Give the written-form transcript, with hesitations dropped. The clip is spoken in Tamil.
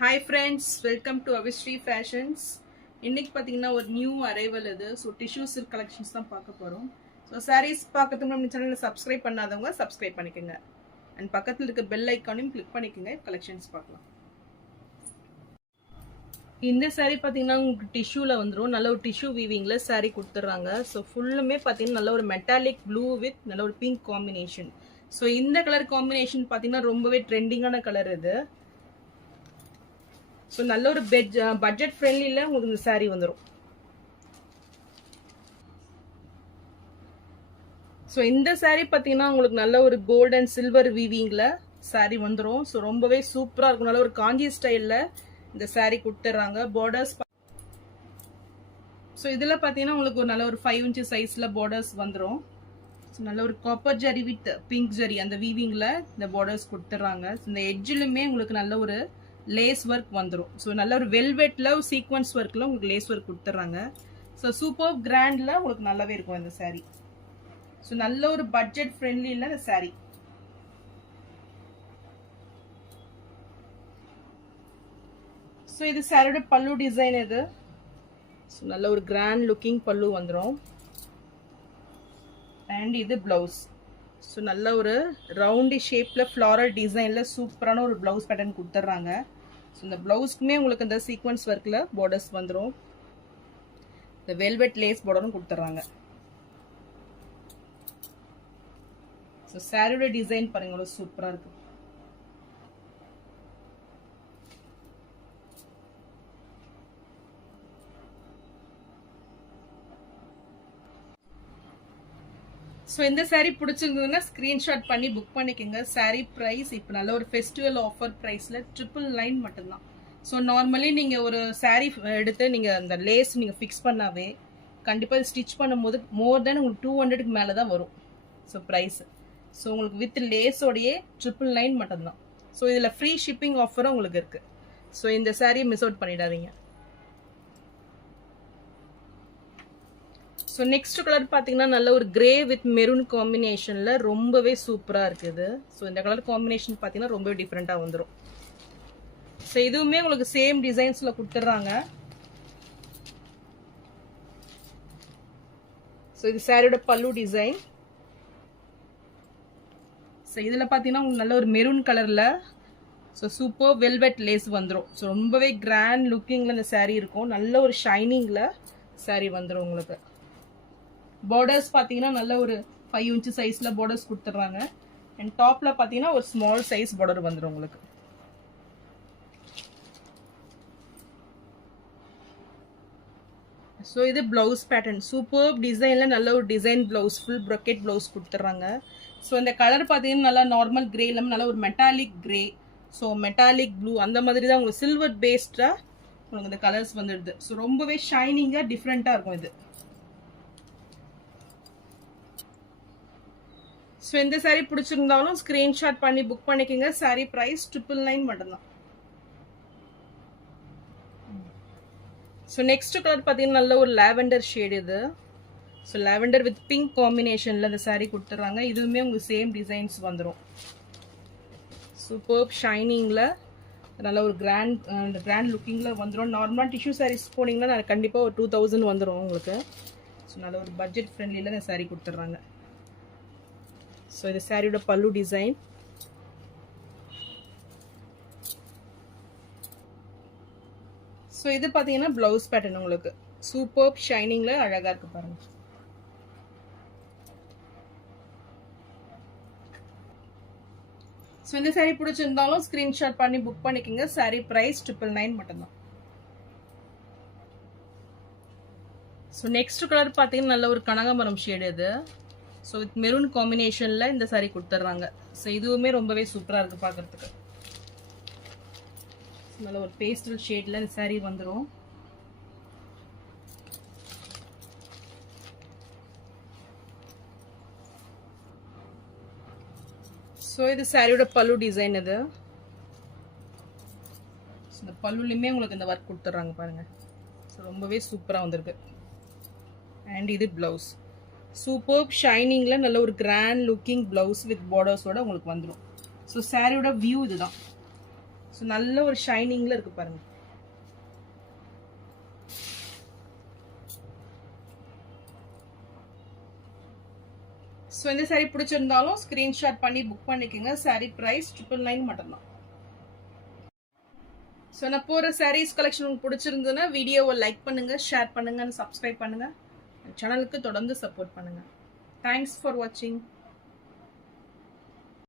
Hi friends, welcome to Avishri Fashions. இன்னைக்கு பாத்தீங்கன்னா ஒரு நியூ அரைவல் இது. ஸோ டிஷ்யூ சில்க் கலெக்ஷன்ஸ் தான் பார்க்க போறோம். ஸோ சாரீஸ் பார்க்கறதுக்கு நம்ம சேனலை சப்ஸ்கிரைப் பண்ணாதவங்க சப்ஸ்கிரைப் பண்ணிக்கோங்க. அண்ட் பக்கத்தில் இருக்க பெல் ஐக்கானையும் கிளிக் பண்ணிக்கோங்க. கலெக்ஷன்ஸ் பார்க்கலாம். இந்த சாரீ பார்த்தீங்கன்னா உங்களுக்கு டிஷ்யூவில் வந்துடும். நல்ல ஒரு டிஷ்யூ வீவிங்கில் சாரீ கொடுத்துட்றாங்க. ஸோ ஃபுல்லுமே பார்த்தீங்கன்னா நல்ல ஒரு மெட்டாலிக் ப்ளூ வித் நல்ல ஒரு பிங்க் காம்பினேஷன். ஸோ இந்த கலர் காம்பினேஷன் பார்த்தீங்கன்னா ரொம்பவே ட்ரெண்டிங்கான கலர் இது. ஸோ நல்ல ஒரு பட்ஜெட் ஃப்ரெண்ட்லியில் உங்களுக்கு இந்த சாரீ வந்துடும். ஸோ இந்த சாரீ பார்த்தீங்கன்னா உங்களுக்கு நல்ல ஒரு கோல்ட் அண்ட் சில்வர் வீவிங்கில் சாரீ வந்துடும். ஸோ ரொம்பவே சூப்பராக இருக்கும். நல்ல ஒரு காஞ்சி ஸ்டைலில் இந்த சாரீ கொடுத்துட்றாங்க. பார்டர்ஸ் ஸோ இதில் பார்த்தீங்கன்னா உங்களுக்கு ஒரு நல்ல ஒரு 5 inch சைஸில் பார்டர்ஸ் வந்துடும். ஸோ நல்ல ஒரு copper zari with pink zari அந்த வீவிங்கில் இந்த பார்டர்ஸ் கொடுத்துட்றாங்க. இந்த எட்ஜிலுமே உங்களுக்கு நல்ல ஒரு லேஸ் ஒர்க் வந்துடும். ஸோ நல்ல ஒரு வெல்வெட்டில் சீக்வன்ஸ் ஒர்க்கில் உங்களுக்கு லேஸ் ஒர்க் கொடுத்துட்றாங்க. ஸோ சூப்பர் கிராண்டில் உங்களுக்கு நல்லாவே இருக்கும் இந்த சாரீ. ஸோ நல்ல ஒரு பட்ஜெட் ஃப்ரெண்ட்லியில் இந்த சாரீ. ஸோ இது சாரியோட பல்லு டிசைன் இது. ஸோ நல்ல ஒரு கிராண்ட் லுக்கிங் பல்லு வந்துடும். அண்ட் இது பிளவுஸ். ஸோ நல்ல ஒரு ரவுண்டி ஷேப்பில் ஃப்ளாரல் டிசைனில் சூப்பரான ஒரு பிளவுஸ் பேட்டர்ன் கொடுத்துட்றாங்க. ஸோ இந்த பிளவுஸ்க்குமே உங்களுக்கு இந்த சீக்வன்ஸ் ஒர்க்கில் பார்டர்ஸ் வந்துடும். இந்த வெல்வெட் லேஸ் பார்டரும் கொடுத்துட்றாங்க. ஸோ சாரியோட டிசைன் பாருங்க சூப்பராக இருக்கு. ஸோ இந்த சாரீ பிடிச்சிருந்ததுன்னா ஸ்க்ரீன்ஷாட் பண்ணி புக் பண்ணிக்கோங்க. சாரீ ப்ரைஸ் இப்போ நல்ல ஒரு ஃபெஸ்டிவல் ஆஃபர் ப்ரைஸில் 999 மட்டும்தான். ஸோ நார்மலி நீங்கள் ஒரு சாரீ எடுத்து நீங்கள் அந்த லேஸ் நீங்கள் ஃபிக்ஸ் பண்ணாவே கண்டிப்பாக ஸ்டிச் பண்ணும்போது மோர் தென் உங்களுக்கு 200க்கு மேலே தான் வரும். ஸோ ப்ரைஸ் ஸோ உங்களுக்கு வித் லேஸோடையே 999 மட்டும்தான். ஸோ இதில் ஃப்ரீ ஷிப்பிங் ஆஃபரும் உங்களுக்கு இருக்குது. ஸோ இந்த சாரியை மிஸ் அவுட் பண்ணிடாதீங்க. ஸோ நெக்ஸ்ட் கலர் பார்த்தீங்கன்னா நல்ல ஒரு கிரே வித் மெரூன் காம்பினேஷனில் ரொம்பவே சூப்பராக இருக்குது. ஸோ இந்த கலர் காம்பினேஷன் பார்த்தீங்கன்னா ரொம்பவே டிஃப்ரெண்ட்டாக வந்துடும். ஸோ இதுவுமே உங்களுக்கு சேம் டிசைன்ஸில் கொடுத்துட்றாங்க. ஸோ இது சாரியோட பல்லு டிசைன். ஸோ இதில் பார்த்தீங்கன்னா உங்களுக்கு நல்ல ஒரு மெரூன் கலரில் ஸோ சூப்பர் வெல்வெட் லேஸ் வந்துடும். ஸோ ரொம்பவே கிராண்ட் லுக்கிங்கில் இந்த சாரீ இருக்கும். நல்ல ஒரு ஷைனிங்கில் சாரீ வந்துடும் உங்களுக்கு. பார்டர்ஸ் பார்த்தீங்கன்னா நல்ல ஒரு 5 inch சைஸில் பார்டர்ஸ் கொடுத்துட்றாங்க. அண்ட் டாப்பில் பார்த்தீங்கன்னா ஒரு ஸ்மால் சைஸ் பார்டர் வந்துடும் உங்களுக்கு. ஸோ இது பிளவுஸ் பேட்டர்ன் சூப்பர் டிசைனில் நல்ல ஒரு டிசைன் பிளவுஸ் ஃபுல் ப்ரொக்கெட் பிளவுஸ் கொடுத்துட்றாங்க. ஸோ இந்த கலர் பார்த்தீங்கன்னா நல்லா நார்மல் கிரே இல்லாமல் நல்ல ஒரு metallic grey, so metallic blue அந்த மாதிரி தான் உங்களுக்கு சில்வர் பேஸ்டாக உங்களுக்கு இந்த கலர்ஸ் வந்துடுது. ஸோ ரொம்பவே ஷைனிங்காக டிஃப்ரெண்ட்டாக இருக்கும் இது. ஸோ இந்த சாரீ பிடிச்சிருந்தாலும் ஸ்க்ரீன்ஷாட் பண்ணி புக் பண்ணிக்கோங்க. சாரீ ப்ரைஸ் 999 மட்டும்தான். ஸோ நெக்ஸ்ட் கலர் பார்த்தீங்கன்னா நல்ல ஒரு லாவெண்டர் ஷேட் இது. ஸோ லாவெண்டர் வித் பிங்க் காம்பினேஷனில் இந்த சாரீ கொடுத்துட்றாங்க. இதுவுமே உங்களுக்கு சேம் டிசைன்ஸ் வந்துடும். சூப்பர் ஷைனிங்கில் நல்ல ஒரு கிராண்ட் லுக்கிங்கில் வந்துடும். நார்மலாக டிஷ்யூ சாரீஸ் போனீங்கன்னா கண்டிப்பாக ஒரு 2000 வந்துடும் உங்களுக்கு. ஸோ நல்ல ஒரு பட்ஜெட் ஃப்ரெண்ட்லியில் இந்த சாரீ கொடுத்துட்றாங்க. ஸோ இது சாரியோட பல்லு டிசைன். ஸோ இது பார்த்தீங்கன்னா பிளவுஸ் பேட்டர்ன் உங்களுக்கு சூப்பர் ஷைனிங்கில் அழகாக இருக்கு பாருங்க. ஸோ இந்த சாரீ பிடிச்சிருந்தாலும் ஸ்க்ரீன்ஷாட் பண்ணி புக் பண்ணிக்கோங்க. சாரீ ப்ரைஸ் 999 மட்டும்தான். ஸோ நெக்ஸ்ட் கலர் பார்த்தீங்கன்னா நல்ல ஒரு கனகாமரம் ஷேடு இது. ஸோ வித் மெரூன் காம்பினேஷனில் இந்த சாரீ கொடுத்துட்றாங்க. ஸோ இதுவுமே ரொம்பவே சூப்பராக இருக்குது பார்க்குறதுக்கு. நல்ல ஒரு பேஸ்டல் ஷேடில் இந்த சாரீ வந்துடும். ஸோ இது சாரியோட பல்லு டிசைன் இது. இந்த பல்லுலையுமே உங்களுக்கு இந்த ஒர்க் கொடுத்துட்றாங்க பாருங்கள். ஸோ ரொம்பவே சூப்பராக வந்திருக்கு. அண்ட் இது பிளவுஸ் சூப்பர் ஷைனிங்கில் நல்ல ஒரு கிராண்ட் லுக்கிங் பிளவுஸ் வித் பார்டர்ஸோட உங்களுக்கு வந்துடும். ஸோ சாரியோட வியூ இதுதான். ஸோ நல்ல ஒரு ஷைனிங்ல இருக்கு பாருங்க. ஸோ இந்த saree பிடிச்சிருந்தாலும் ஸ்கிரீன்ஷாட் பண்ணி புக் பண்ணிக்கோங்க. saree ப்ரைஸ் 999 மட்டும்தான். ஸோ நான் போகிற sarees கலெக்ஷன் உங்களுக்கு பிடிச்சிருந்ததுன்னா வீடியோவை லைக் பண்ணுங்க, ஷேர் பண்ணுங்க, சப்ஸ்கிரைப் பண்ணுங்க, சேனலுக்கு தொடர்ந்து சப்போர்ட் பண்ணுங்க. தேங்க்ஸ் ஃபார் வாட்சிங்.